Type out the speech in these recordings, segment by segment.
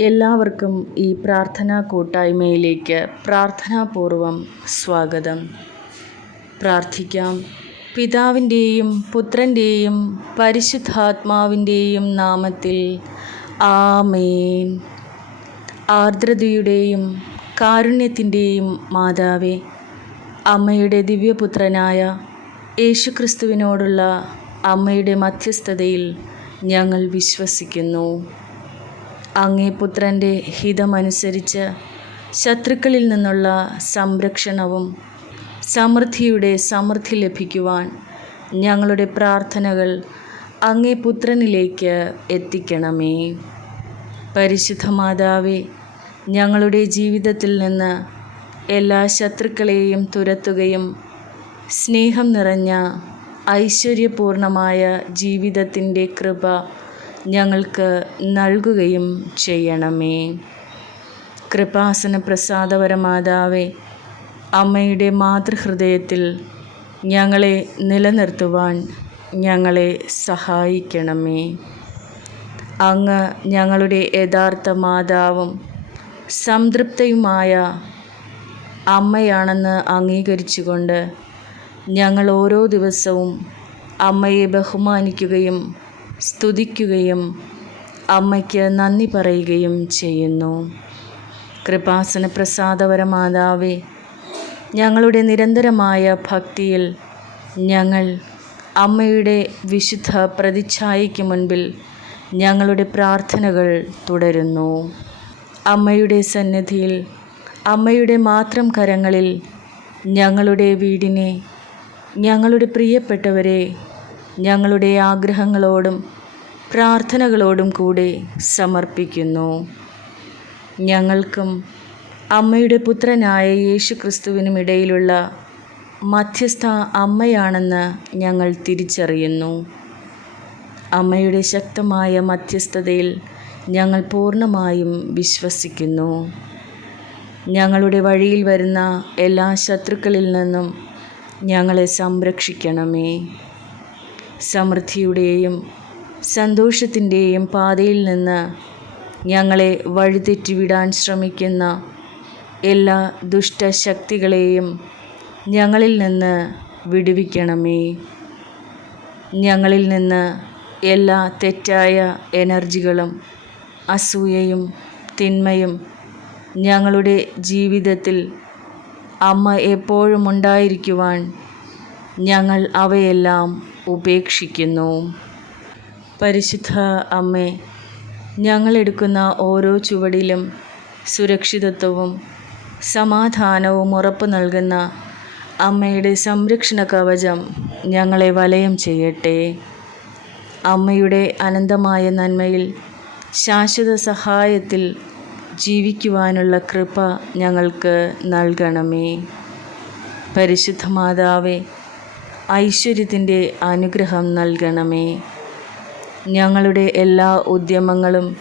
എല്ലാവർക്കും ഈ പ്രാർത്ഥനാ കൂട്ടായ്മയിലേക്ക് പ്രാർത്ഥനാപൂർവം സ്വാഗതം. പ്രാർത്ഥിക്കാം. പിതാവിന്റെയും പുത്രന്റെയും പരിശുദ്ധാത്മാവിന്റെയും നാമത്തിൽ ആമേൻ. ആർദ്രതയുടെയും കാരുണ്യത്തിന്റെയും മാതാവേ അമ്മയുടെ ദിവ്യപുത്രനായ യേശുക്രിസ്തുവിനോടുള്ള അമ്മയുടെ മധ്യസ്ഥതയിൽ ഞങ്ങൾ വിശ്വസിക്കുന്നു. അങ്ങേ പുത്രന്റെ ഹിതമനുസരിച്ച് ശത്രുക്കളിൽ നിന്നുള്ള സംരക്ഷണവും സമൃദ്ധിയുടെ സമൃദ്ധി ലഭിക്കുവാൻ ഞങ്ങളുടെ പ്രാർത്ഥനകൾ അങ്ങേ പുത്രനിലേക്ക് എത്തിക്കണമേ. പരിശുദ്ധ മാതാവേ ഞങ്ങളുടെ ജീവിതത്തിൽ നിന്ന് എല്ലാ ശത്രുക്കളെയും തുരത്തുകയും സ്നേഹം നിറഞ്ഞ ഐശ്വര്യപൂർണമായ ജീവിതത്തിന്റെ കൃപ ഞങ്ങൾക്ക് നൽകുകയും ചെയ്യണമേ. കൃപാസന പ്രസാദപരമാതാവേ അമ്മയുടെ മാതൃഹൃദയത്തിൽ ഞങ്ങളെ നിലനിർത്തുവാൻ ഞങ്ങളെ സഹായിക്കണമേ. അങ്ങ് ഞങ്ങളുടെ യഥാർത്ഥ മാതാവും സംതൃപ്തയുമായ അമ്മയാണെന്ന് അംഗീകരിച്ചുകൊണ്ട് ഞങ്ങൾ ഓരോ ദിവസവും അമ്മയെ ബഹുമാനിക്കുകയും സ്തുതിക്കുകയും അമ്മയ്ക്ക് നന്ദി പറയുകയും ചെയ്യുന്നു. കൃപാസന പ്രസാദപരമാതാവേ ഞങ്ങളുടെ നിരന്തരമായ ഭക്തിയിൽ ഞങ്ങൾ അമ്മയുടെ വിശുദ്ധ പ്രതിച്ഛായയ്ക്ക് മുൻപിൽ ഞങ്ങളുടെ പ്രാർത്ഥനകൾ തുടരുന്നു. അമ്മയുടെ സന്നിധിയിൽ അമ്മയുടെ മാത്രം കരങ്ങളിൽ ഞങ്ങളുടെ വീടിനെ ഞങ്ങളുടെ പ്രിയപ്പെട്ടവരെ ഞങ്ങളുടെ ആഗ്രഹങ്ങളോടും പ്രാർത്ഥനകളോടും കൂടെ സമർപ്പിക്കുന്നു. ഞങ്ങൾക്കും അമ്മയുടെ പുത്രനായ യേശു ക്രിസ്തുവിനും ഇടയിലുള്ള മധ്യസ്ഥ അമ്മയാണെന്ന് ഞങ്ങൾ തിരിച്ചറിയുന്നു. അമ്മയുടെ ശക്തമായ മധ്യസ്ഥതയിൽ ഞങ്ങൾ പൂർണമായും വിശ്വസിക്കുന്നു. ഞങ്ങളുടെ വഴിയിൽ വരുന്ന എല്ലാ ശത്രുക്കളിൽ നിന്നും ഞങ്ങളെ സംരക്ഷിക്കണമേ. സമൃദ്ധിയുടെയും സന്തോഷത്തിന്റെയും പാതയിൽ നിന്ന് ഞങ്ങളെ വഴിതെറ്റിവിടാൻ ശ്രമിക്കുന്ന എല്ലാ ദുഷ്ടശക്തികളെയും ഞങ്ങളിൽ നിന്ന് വിടുവിക്കണമേ. ഞങ്ങളിൽ നിന്ന് എല്ലാ തെറ്റായ എനർജികളും അസൂയയും തിന്മയും ഞങ്ങളുടെ ജീവിതത്തിൽ അമ്മ എപ്പോഴും ഉണ്ടായിരിക്കുവാൻ ഞങ്ങൾ അവയെല്ലാം ഉപേക്ഷിക്കുന്നു. പരിശുദ്ധ അമ്മേ ഞങ്ങളെടുക്കുന്ന ഓരോ ചുവടിലും സുരക്ഷിതത്വവും സമാധാനവും ഉറപ്പ് നൽകുന്ന അമ്മയുടെ സംരക്ഷണ കവചം ഞങ്ങളെ വലയം ചെയ്യട്ടെ. അമ്മയുടെ അനന്തമായ നന്മയിൽ ശാശ്വത സഹായത്തിൽ ജീവിക്കുവാനുള്ള കൃപ ഞങ്ങൾക്ക് നൽകണമേ. പരിശുദ്ധ മാതാവേ ഐശ്വര്യത്തിന്റെ അനുഗ്രഹം നൽകണമേ. ഞങ്ങളുടെ എല്ലാ ഉദ്യമങ്ങളും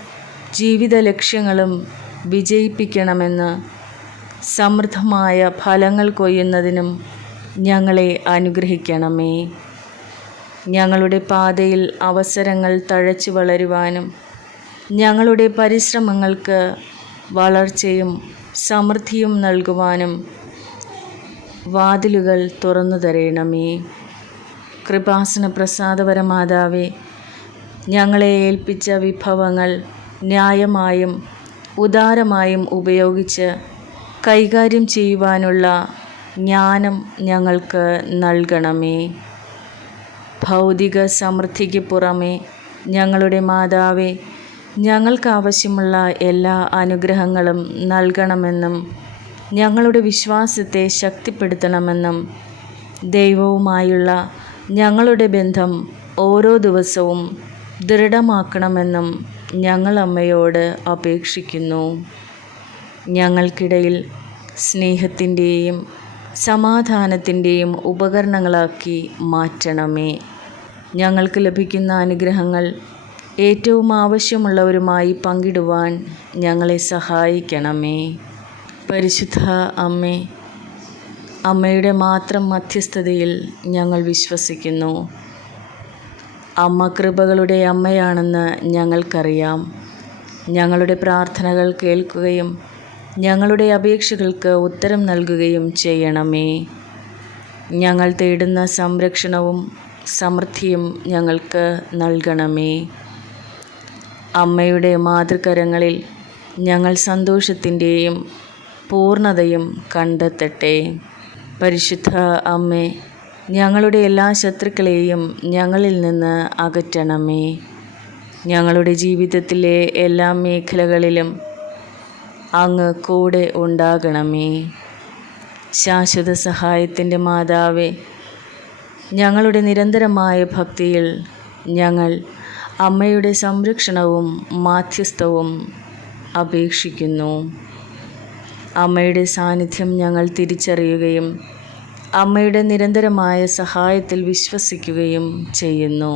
ജീവിത ലക്ഷ്യങ്ങളും വിജയിപ്പിക്കണമെന്ന് സമൃദ്ധമായ ഫലങ്ങൾ കൊയ്യുന്നതിനും ഞങ്ങളെ അനുഗ്രഹിക്കണമേ. ഞങ്ങളുടെ പാതയിൽ അവസരങ്ങൾ തഴച്ചു വളരുവാനും ഞങ്ങളുടെ പരിശ്രമങ്ങൾക്ക് വളർച്ചയും സമൃദ്ധിയും നൽകുവാനും വാതിലുകൾ തുറന്നു തരണമേ. കൃപാസന പ്രസാദപരമാതാവേ ഞങ്ങളെ ഏൽപ്പിച്ച വിഭവങ്ങൾ ന്യായമായും ഉദാരമായും ഉപയോഗിച്ച് കൈകാര്യം ചെയ്യുവാനുള്ള ജ്ഞാനം ഞങ്ങൾക്ക് നൽകണമേ. ഭൗതിക സമൃദ്ധിക്ക് പുറമേ ഞങ്ങളുടെ മാതാവേ ഞങ്ങൾക്ക് ആവശ്യമുള്ള എല്ലാ അനുഗ്രഹങ്ങളും നൽകണമെന്നും ഞങ്ങളുടെ വിശ്വാസത്തെ ശക്തിപ്പെടുത്തണമെന്നും ദൈവവുമായുള്ള ഞങ്ങളുടെ ബന്ധം ഓരോ ദിവസവും ദൃഢമാക്കണമെന്നും ഞങ്ങൾ അമ്മയോട് അപേക്ഷിക്കുന്നു. ഞങ്ങൾക്കിടയിൽ സ്നേഹത്തിന്റെയും സമാധാനത്തിന്റെയും ഉപകരണങ്ങളാക്കി മാറ്റണമേ. ഞങ്ങൾക്ക് ലഭിക്കുന്ന അനുഗ്രഹങ്ങൾ ഏറ്റവും ആവശ്യമുള്ളവരുമായി പങ്കിടുവാൻ ഞങ്ങളെ സഹായിക്കണമേ. പരിശുദ്ധ അമ്മേ അമ്മയുടെ മാത്രം മധ്യസ്ഥതയിൽ ഞങ്ങൾ വിശ്വസിക്കുന്നു. അമ്മ കൃപകളുടെ അമ്മയാണെന്ന് ഞങ്ങൾക്കറിയാം. ഞങ്ങളുടെ പ്രാർത്ഥനകൾ കേൾക്കുകയും ഞങ്ങളുടെ അപേക്ഷകൾക്ക് ഉത്തരം നൽകുകയും ചെയ്യണമേ. ഞങ്ങൾ തേടുന്ന സംരക്ഷണവും സമൃദ്ധിയും ഞങ്ങൾക്ക് നൽകണമേ. അമ്മയുടെ മാതൃകരങ്ങളിൽ ഞങ്ങൾ സന്തോഷത്തിന്റെയും പൂർണതയും കണ്ടെത്തട്ടെ. പരിശുദ്ധ അമ്മേ ഞങ്ങളുടെ എല്ലാ ശത്രുക്കളെയും ഞങ്ങളിൽ നിന്ന് അകറ്റണമേ. ഞങ്ങളുടെ ജീവിതത്തിലെ എല്ലാ മേഖലകളിലും അങ്ങ് കൂടെ ഉണ്ടാകണമേ. ശാശ്വത സഹായത്തിന്റെ മാതാവേ ഞങ്ങളുടെ നിരന്തരമായ ഭക്തിയിൽ ഞങ്ങൾ അമ്മയുടെ സംരക്ഷണവും മാധ്യസ്ഥവും അപേക്ഷിക്കുന്നു. അമ്മയുടെ സാന്നിധ്യം ഞങ്ങൾ തിരിച്ചറിയുകയും അമ്മയുടെ നിരന്തരമായ സഹായത്തിൽ വിശ്വസിക്കുകയും ചെയ്യുന്നു.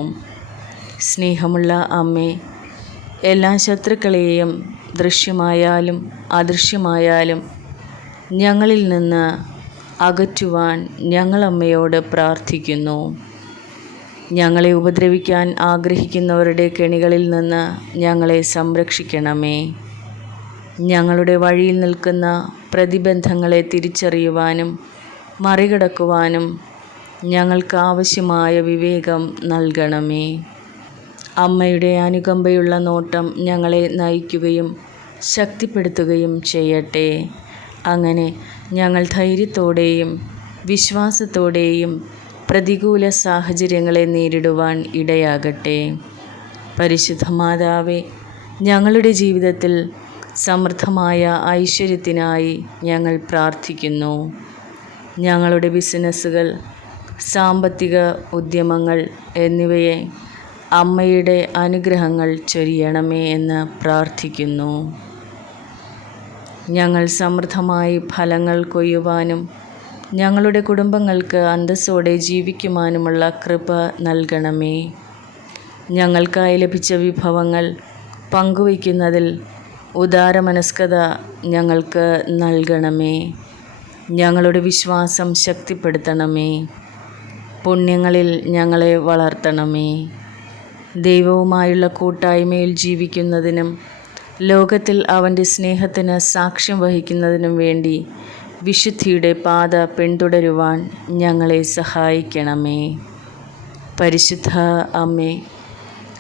സ്നേഹമുള്ള അമ്മേ എല്ലാ ശത്രുക്കളെയും ദൃശ്യമായാലും അദൃശ്യമായാലും ഞങ്ങളിൽ നിന്ന് അകറ്റുവാൻ ഞങ്ങളമ്മയോട് പ്രാർത്ഥിക്കുന്നു. ഞങ്ങളെ ഉപദ്രവിക്കാൻ ആഗ്രഹിക്കുന്നവരുടെ കെണികളിൽ നിന്ന് ഞങ്ങളെ സംരക്ഷിക്കണമേ. ഞങ്ങളുടെ വഴിയിൽ നിൽക്കുന്ന പ്രതിബന്ധങ്ങളെ തിരിച്ചറിയുവാനും മറികടക്കുവാനും ഞങ്ങൾക്ക് ആവശ്യമായ വിവേകം നൽകണമേ. അമ്മയുടെ അനുകമ്പയുള്ള നോട്ടം ഞങ്ങളെ നയിക്കുകയും ശക്തിപ്പെടുത്തുകയും ചെയ്യട്ടെ. അങ്ങനെ ഞങ്ങൾ ധൈര്യത്തോടെയും വിശ്വാസത്തോടെയും പ്രതികൂല സാഹചര്യങ്ങളെ നേരിടുവാൻ ഇടയാകട്ടെ. പരിശുദ്ധ മാതാവേ ഞങ്ങളുടെ ജീവിതത്തിൽ സമൃദ്ധമായ ഐശ്വര്യത്തിനായി ഞങ്ങൾ പ്രാർത്ഥിക്കുന്നു. ഞങ്ങളുടെ ബിസിനസ്സുകൾ സാമ്പത്തിക ഉദ്യമങ്ങൾ എന്നിവയെ അമ്മയുടെ അനുഗ്രഹങ്ങൾ ചൊരിയണമേ എന്ന് പ്രാർത്ഥിക്കുന്നു. ഞങ്ങൾ സമൃദ്ധമായി ഫലങ്ങൾ കൊയ്യുവാനും ഞങ്ങളുടെ കുടുംബങ്ങൾക്ക് അന്തസ്സോടെ ജീവിക്കുവാനുമുള്ള കൃപ നൽകണമേ. ഞങ്ങൾക്കായി ലഭിച്ച വിഭവങ്ങൾ പങ്കുവയ്ക്കുന്നതിൽ ഉദാരമനസ്കത ഞങ്ങൾക്ക് നൽകണമേ. ഞങ്ങളുടെ വിശ്വാസം ശക്തിപ്പെടുത്തണമേ. പുണ്യങ്ങളിൽ ഞങ്ങളെ വളർത്തണമേ. ദൈവവുമായുള്ള കൂട്ടായ്മയിൽ ജീവിക്കുന്നതിനും ലോകത്തിൽ അവന്റെ സ്നേഹത്തിന് സാക്ഷ്യം വഹിക്കുന്നതിനും വേണ്ടി വിശുദ്ധിയുടെ പാത പിന്തുടരുവാൻ ഞങ്ങളെ സഹായിക്കണമേ. പരിശുദ്ധ അമ്മേ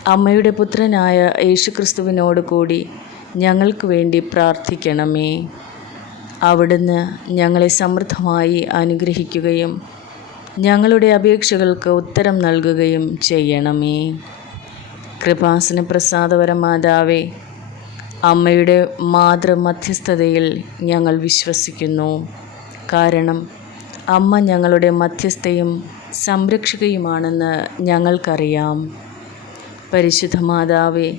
അമ്മയുടെ പുത്രനായ യേശുക്രിസ്തുവിനോട് കൂടി ഞങ്ങൾക്ക് വേണ്ടി പ്രാർത്ഥിക്കണമേ. അവിടുന്ന് ഞങ്ങളെ സമൃദ്ധമായി അനുഗ്രഹിക്കുകയും ഞങ്ങളുടെ അപേക്ഷകൾക്ക് ഉത്തരം നൽകുകയും ചെയ്യണമേ. കൃപാസന പ്രസാദപര മാതാവേ അമ്മയുടെ മാതൃമധ്യസ്ഥതയിൽ ഞങ്ങൾ വിശ്വസിക്കുന്നു. കാരണം അമ്മ ഞങ്ങളുടെ മധ്യസ്ഥയും സംരക്ഷകയുമാണെന്ന് ഞങ്ങൾക്കറിയാം. പരിശുദ്ധ മാതാവേ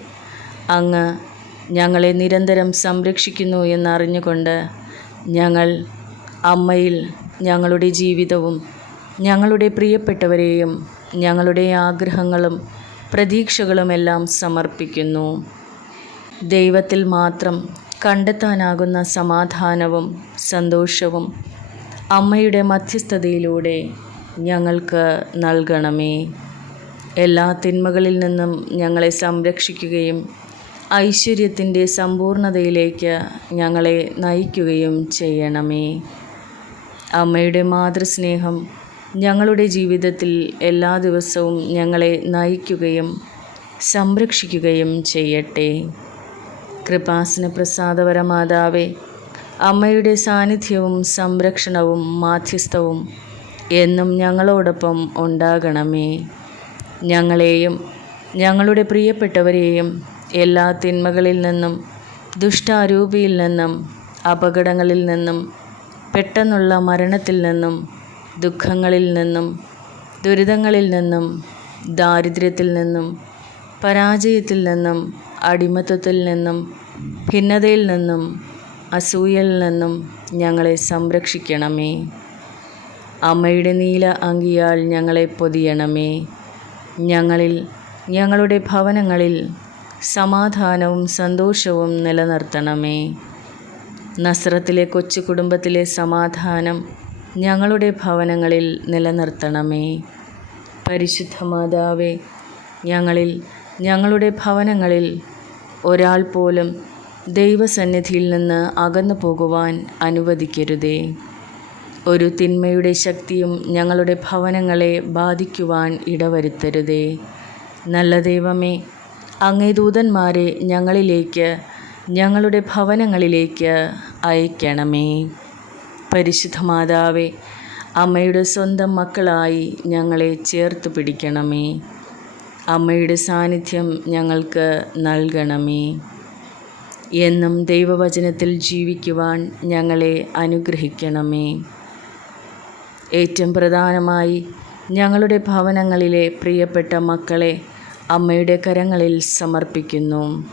അങ്ങ് ഞങ്ങളെ നിരന്തരം സംരക്ഷിക്കുന്നു എന്നറിഞ്ഞുകൊണ്ട് ഞങ്ങൾ അമ്മയിൽ ഞങ്ങളുടെ ജീവിതവും ഞങ്ങളുടെ പ്രിയപ്പെട്ടവരെയും ഞങ്ങളുടെ ആഗ്രഹങ്ങളും പ്രതീക്ഷകളുമെല്ലാം സമർപ്പിക്കുന്നു. ദൈവത്തിൽ മാത്രം കണ്ടെത്താനാകുന്ന സമാധാനവും സന്തോഷവും അമ്മയുടെ മധ്യസ്ഥതയിലൂടെ ഞങ്ങൾക്ക് നൽകണമേ. എല്ലാ തിന്മകളിൽ നിന്നും ഞങ്ങളെ സംരക്ഷിക്കുകയും ഐശ്വര്യത്തിന്റെ സമ്പൂർണതയിലേക്ക് ഞങ്ങളെ നയിക്കുകയും ചെയ്യണമേ. അമ്മയുടെ മാതൃസ്നേഹം ഞങ്ങളുടെ ജീവിതത്തിൽ എല്ലാ ദിവസവും ഞങ്ങളെ നയിക്കുകയും സംരക്ഷിക്കുകയും ചെയ്യട്ടെ. കൃപാസന പ്രസാദപര മാതാവേ അമ്മയുടെ സാന്നിധ്യവും സംരക്ഷണവും മാധ്യസ്ഥവും എന്നും ഞങ്ങളോടൊപ്പം ഉണ്ടാകണമേ. ഞങ്ങളെയും ഞങ്ങളുടെ പ്രിയപ്പെട്ടവരെയും എല്ലാ തിന്മകളിൽ നിന്നും ദുഷ്ടാരൂപിയിൽ നിന്നും അപകടങ്ങളിൽ നിന്നും പെട്ടെന്നുള്ള മരണത്തിൽ നിന്നും ദുഃഖങ്ങളിൽ നിന്നും ദുരിതങ്ങളിൽ നിന്നും ദാരിദ്ര്യത്തിൽ നിന്നും പരാജയത്തിൽ നിന്നും അടിമത്വത്തിൽ നിന്നും ഭിന്നതയിൽ നിന്നും അസൂയയിൽ നിന്നും ഞങ്ങളെ സംരക്ഷിക്കണമേ. അമ്മയുടെ നീല അങ്കിയാൽ ഞങ്ങളെ പൊതിയണമേ. ഞങ്ങളിൽ ഞങ്ങളുടെ ഭവനങ്ങളിൽ സമാധാനവും സന്തോഷവും നിലനിർത്തണമേ. നസ്രത്തിലെ കൊച്ചു കുടുംബത്തിലെ സമാധാനം ഞങ്ങളുടെ ഭവനങ്ങളിൽ നിലനിർത്തണമേ. പരിശുദ്ധ മാതാവേ ഞങ്ങളിൽ ഞങ്ങളുടെ ഭവനങ്ങളിൽ ഒരാൾ പോലും ദൈവസന്നിധിയിൽ നിന്ന് അകന്നു പോകുവാൻ അനുവദിക്കരുതേ. ഒരു തിന്മയുടെ ശക്തിയും ഞങ്ങളുടെ ഭവനങ്ങളെ ബാധിക്കുവാൻ ഇടവരുത്തരുതേ. നല്ല ദൈവമേ അങ്ങേ ദൂതന്മാരെ ഞങ്ങളിലേക്ക് ഞങ്ങളുടെ ഭവനങ്ങളിലേക്ക് അയക്കണമേ. പരിശുദ്ധ മാതാവേ അമ്മയുടെ സ്വന്തം മക്കളായി ഞങ്ങളെ ചേർത്ത് പിടിക്കണമേ. അമ്മയുടെ സാന്നിധ്യം ഞങ്ങൾക്ക് നൽകണമേ. എന്നും ദൈവവചനത്തിൽ ജീവിക്കുവാൻ ഞങ്ങളെ അനുഗ്രഹിക്കണമേ. ഏറ്റവും പ്രധാനമായി ഞങ്ങളുടെ ഭവനങ്ങളിലെ പ്രിയപ്പെട്ട മക്കളെ അമ്മയുടെ കരങ്ങളിൽ സമർപ്പിക്കുന്നു.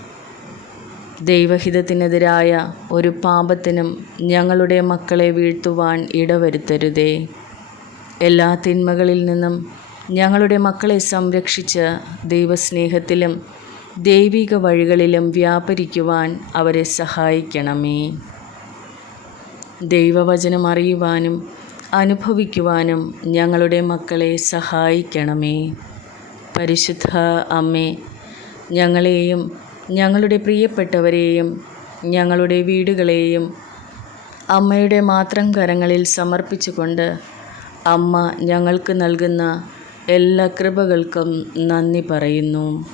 ദൈവഹിതത്തിനെതിരായ ഒരു പാപത്തിനും ഞങ്ങളുടെ മക്കളെ വീഴ്ത്തുവാൻ ഇടവരുത്തരുതേ. എല്ലാ തിന്മകളിൽ നിന്നും ഞങ്ങളുടെ മക്കളെ സംരക്ഷിച്ച് ദൈവസ്നേഹത്തിലും ദൈവിക വഴികളിലും വ്യാപരിക്കുവാൻ അവരെ സഹായിക്കണമേ. ദൈവവചനം അറിയുവാനും അനുഭവിക്കുവാനും ഞങ്ങളുടെ മക്കളെ സഹായിക്കണമേ. പരിശുദ്ധ അമ്മേ ഞങ്ങളെയും ഞങ്ങളുടെ പ്രിയപ്പെട്ടവരെയും ഞങ്ങളുടെ വീടുകളെയും അമ്മയുടെ മാത്രം കരങ്ങളിൽ സമർപ്പിച്ചുകൊണ്ട് അമ്മ ഞങ്ങൾക്ക് നൽകുന്ന എല്ലാ കൃപകൾക്കും നന്ദി പറയുന്നു.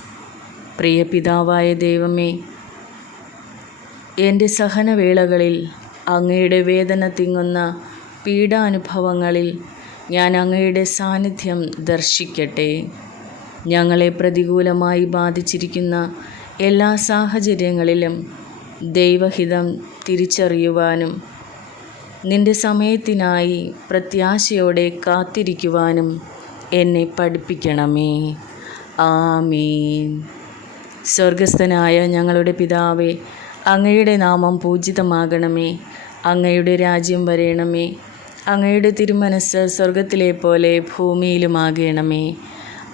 പ്രിയ പിതാവായ ദൈവമേ എന്റെ സഹനവേളകളിൽ അങ്ങയുടെ വേദന തിങ്ങുന്ന പീഡാനുഭവങ്ങളിൽ ഞാൻ അങ്ങയുടെ സാന്നിധ്യം ദർശിക്കട്ടെ. ഞങ്ങളെ പ്രതികൂലമായി ബാധിച്ചിരിക്കുന്ന എല്ലാ സാഹചര്യങ്ങളിലും ദൈവഹിതം തിരിച്ചറിയുവാനും നിന്റെ സമയത്തിനായി പ്രത്യാശയോടെ കാത്തിരിക്കുവാനും എന്നെ പഠിപ്പിക്കണമേ. ആമീൻ. സ്വർഗസ്ഥനായ ഞങ്ങളുടെ പിതാവേ അങ്ങയുടെ നാമം പൂജിതമാകണമേ. അങ്ങയുടെ രാജ്യം വരയണമേ അങ്ങയുടെ തിരുമനസ് സ്വർഗത്തിലെ പോലെ ഭൂമിയിലുമാകണമേ.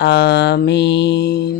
ആമേൻ